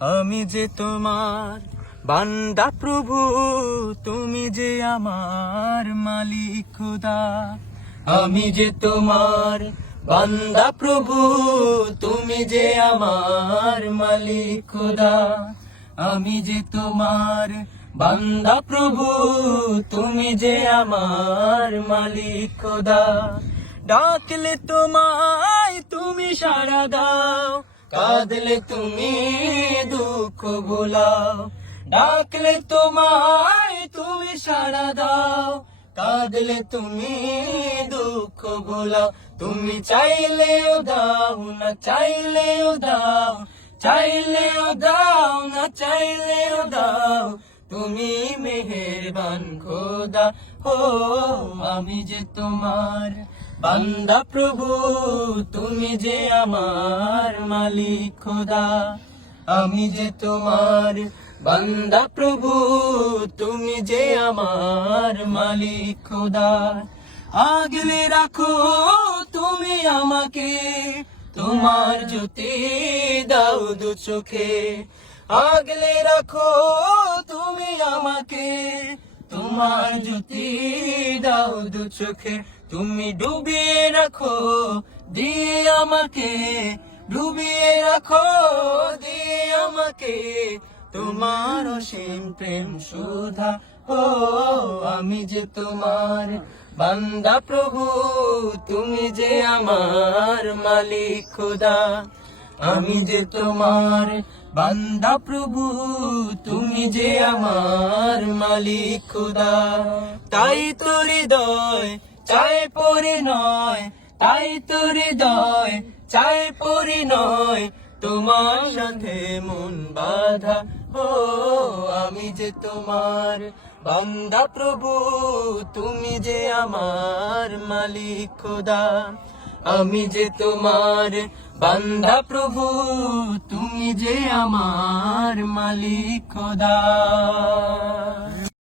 আমি যে তোমার বান্দা প্রভু, তুমি যে আমার মালিক খোদা। আমি যে তোমার বান্দা প্রভু, তুমি যে আমার মালিক খোদা। আমি যে তোমার বান্দা প্রভু, তুমি যে আমার মালিক খোদা। ডাকলে তোমায় তুমি সাড়া দাও, কাঁদলে তুমি দুঃখ ভোলাও। ডাকলে তোমায় তুমি সাড়া দাও, কাঁদলে তুমি দুঃখ ভোলাও। তুমি চাইলেও দাও, না চাইলেও দাও, চাইলেও দাও, না চাইলেও দাও। তুমি মেহেরবান খোদা। ও আমি যে তোমার বান্দা প্রভু, তুমি যে আমার মালিক খোদা। আমি যে তোমার বান্দা প্রভু, তুমি যে আমার মালিক খোদা। আগলে রাখো তুমি আমাকে, তোমার জ্যোতি দাও দু চোখে। আগলে রাখো তুমি আমাকে, তোমার জ্যোতি দাও দু চোখে। তুমি ডুবিয়ে রাখো দিয়ে আমাকে, ডুবিয়ে রাখো দিয়ে আমাকে তোমার অসীম প্রেম সুধা। ও আমি যে তোমার বান্দা প্রভু, তুমি যে আমার মালিক খোদা। আমি যে তোমার বান্দা প্রভু, তুমি যে আমার মালিক খোদা। তাই তো হৃদয় চাই পরিণয়, তাই তো হৃদয় চাই পরিণয়, তোমার সাথে মন বাঁধা। ও আমি যে তোমার বান্দা প্রভু, তুমি যে আমার মালিক খোদা। আমি যে তোমার বান্দা প্রভু, তুমি যে আমার মালিক খোদা।